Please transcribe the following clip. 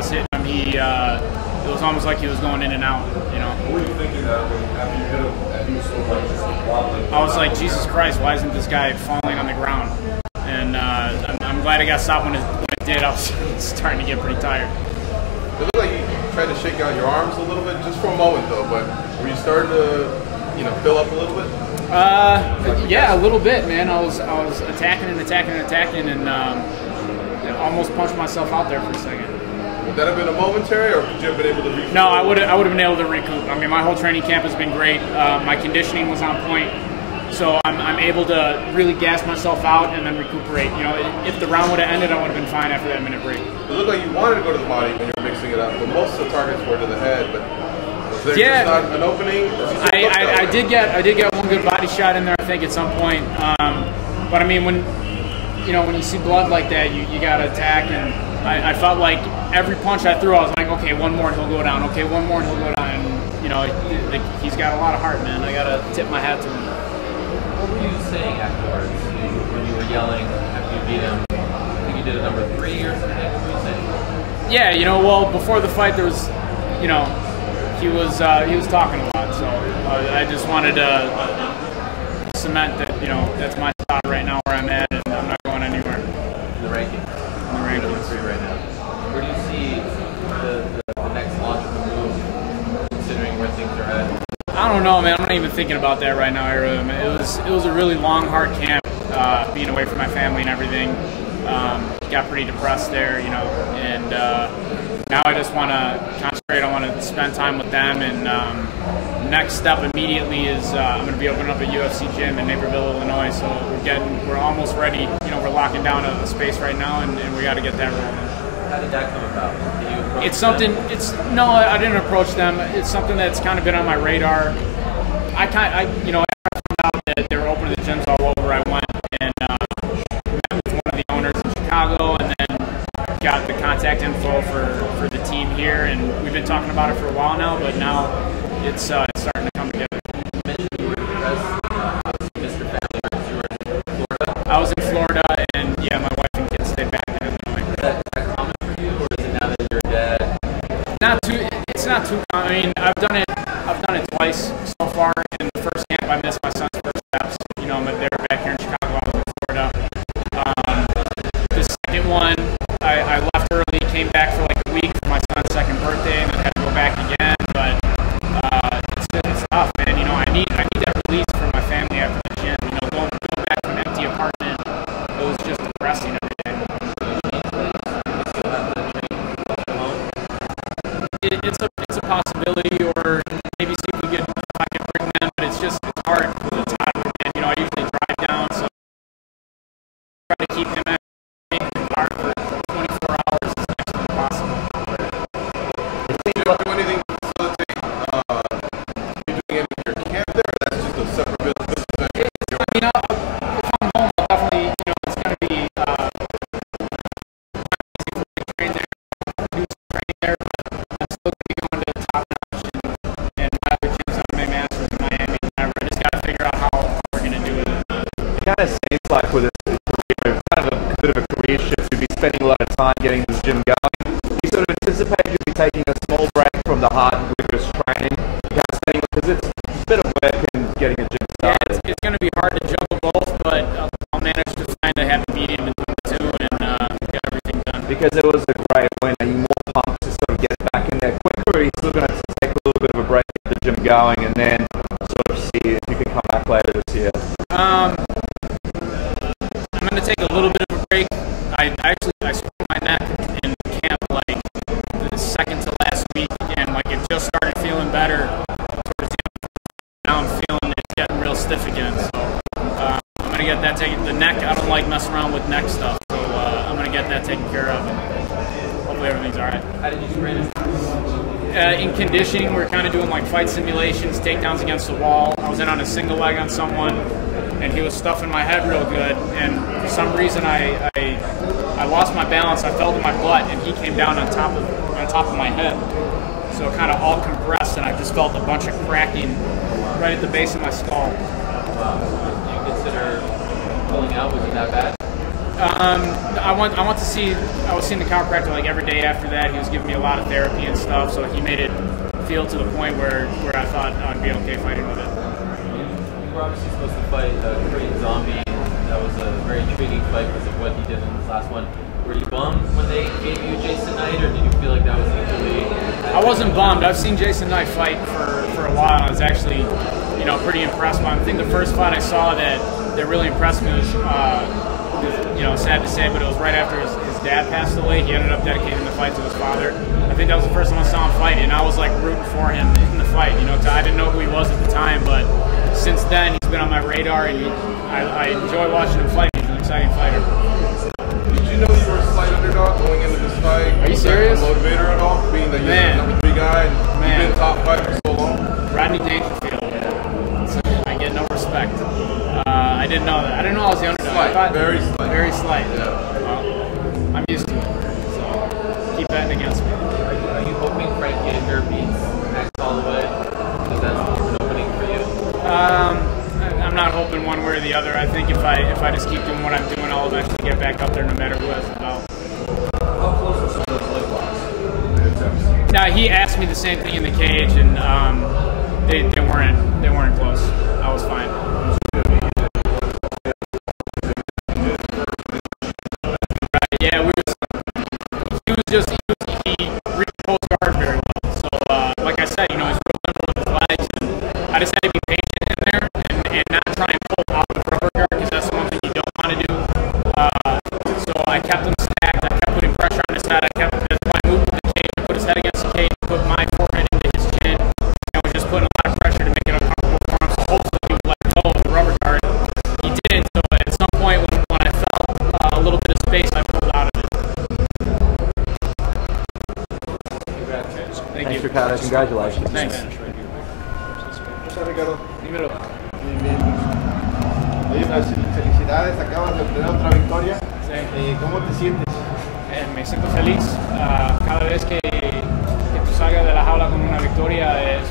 was hitting him, it was almost like he was going in and out, you know. What were you thinking after you hit him and he was so like just wobbling? I was like, Jesus Christ, why isn't this guy falling on the ground? And I'm glad I got stopped when it did. I was starting to get pretty tired. It looked like you tried to shake out your arms a little bit, just for a moment though, but were you starting to, you know, fill up a little bit? Yeah, a little bit, man. I was attacking and almost punched myself out there for a second. Would that have been a momentary, or could you have been able to recoup? No, I would have been able to recoup. I mean, my whole training camp has been great. My conditioning was on point, so I'm able to really gas myself out and then recuperate. You know, if the round would have ended, I would have been fine after that minute break. It looked like you wanted to go to the body when you were mixing it up, but most of the targets were to the head. But was there just not an opening? I did get one good body shot in there, I think, at some point. But I mean, when you see blood like that, you got to attack, and I felt like every punch I threw, I was like, okay, one more and he'll go down. Okay, one more and he'll go down. And, you know, he's got a lot of heart, man. I got to tip my hat to him. What were you saying afterwards when you were yelling after you beat him? I think you did a number 3 or something. What were you saying? Yeah, you know, well, before the fight, there was, you know, he was talking a lot. So I just wanted to cement that, you know, that's my spot right now where I'm at, and I'm not going anywhere. In the rankings? In the rankings. Number 3 right now. Where do you see the next logical move, considering where things are at? I don't know, man. I'm not even thinking about that right now, Aaron. It was a really long, hard camp, being away from my family and everything. Got pretty depressed there, you know, and now I just want to concentrate. I want to spend time with them, and next step immediately is I'm going to be opening up a UFC gym in Naperville, Illinois. So we're almost ready. You know, we're locking down a space right now, and we got to get that rolling. How did that come about? Did you approach It's something. them? No, I didn't approach them. It's something that's kind of been on my radar. You know, after I found out that they were opening the gyms all over, I went and met with one of the owners in Chicago, and then got the contact info for the team here. And we've been talking about it for a while now, but now it's starting to come together. You mentioned you were depressed. Mr. Family, you were in Florida. I was in Florida, and yeah, my wife and kids stayed back in Illinois. Is that common for you, or is it now that you're dead? It's not too common. I mean, I've done it twice so far. In the first camp, I missed my son's first steps. You know, they were back here in Chicago. I was in Florida. The second one, I left early, came back for like a week for my son's second birthday, and then had to go back again. But it's tough, man. You know, I need that release from my family after the gym. You know, going back to an empty apartment, it was just depressing every day. It's a possibility, or maybe see if I can bring them, but it's hard with a toddler. And you know, I usually drive down, so try to keep him in the car for 24 hours as next to possible. Did you do anything to facilitate you doing anything in your camp there, or that's just a separate business thing? I mean, if I'm home, I'll definitely, you know, it's going to be easy for me to train there, do some training there, but I'm still going to be going to Top Notch and my other gyms on my Masters in Miami. I just got to figure out how we're going to do it. It kind of seems like with this career, it's kind of a bit of a career shift. You'll be spending a lot of time getting this gym going. Do you sort of anticipate you'll be taking a small break from the hard, rigorous training, because it's a bit of work in getting a gym started? Yeah, it's going to be hard to juggle both, but I'll manage to find a happy medium between the two and get everything done. Because it was a great win, are you more pumped to sort of get back in there quicker, or are you still going to take a little bit of a break, get the gym going, and then sort of see if you can come back later this year? I'm going to take a little bit of a break. I sprained my neck in camp like the second to last week, and like it just started feeling better towards the end. Now I'm feeling it's getting real stiff again. So I'm going to get that taken. The neck, I don't like messing around with neck stuff, so I'm going to get that taken care of, and hopefully everything's all right. How did you sprain it? In conditioning, we're kind of doing like fight simulations, takedowns against the wall. I was in on a single leg on someone, and he was stuffing my head real good, and for some reason I lost my balance. I fell to my butt, and he came down on top of my head, so it kind of all compressed, and I just felt a bunch of cracking right at the base of my skull. Do you consider pulling out? Was it that bad? I want to see. I was seeing the chiropractor like every day after that. He was giving me a lot of therapy and stuff, so he made it feel to the point where I thought I'd be okay fighting with it. You were obviously supposed to fight Karyn Zombie. That was a very intriguing fight because of what he did in his last one. Were you bummed when they gave you Jason Knight, or did you feel like that was equally? I wasn't bummed. I've seen Jason Knight fight for a while. I was actually, pretty impressed by him. I think the first fight I saw that really impressed me was, sad to say, but it was right after his dad passed away. He ended up dedicating the fight to his father. I think that was the first time I saw him fight, and I was like rooting for him in the fight. Cause I didn't know who he was at the time, but since then he's been on my radar, and I enjoy watching him fight. He's an exciting fighter. Did you know you were a slight underdog going into this fight? Are you serious? Motivator at all, being that you're the number 3 guy and you've been top 5 for so long? Rodney Dangerfield. I get no respect. I didn't know that. I didn't know I was the underdog. Slight, very slight. Very slight. Yeah. Well, I'm used to it. So keep betting against me. Are you hoping Frank Evinger beats Max Holloway? Because that's more of an opening for you. I'm not hoping one way or the other. I think if I just keep doing what I'm doing, I'll eventually get back up there no matter who has the belt. How close are some of those leg locks? Now he asked me the same thing in the cage, and they weren't close. I was fine. Yeah, he read post guard very well. So like I said, he's real nimble with his legs, and I just had to be patient in there and not try and pull out the rubber guard, because that's the one thing you don't want to do. So I kept him stacked. I kept putting pressure on his head. I moved to the cage. I put his head against the cage, put my forehead into his chin, and was just putting a lot of pressure to make it uncomfortable for him. So hopefully he would let go of the rubber guard. He didn't. So at some point when I felt a little bit of space, I pulled out of it. Thanks, Ricardo. Congratulations. Thanks. Ricardo. Dímelo. Bien. Oye, felicidades, acabas de obtener otra victoria. Sí. ¿Cómo te sientes? Me siento feliz. Cada vez que tú salgas de la jaula con una victoria es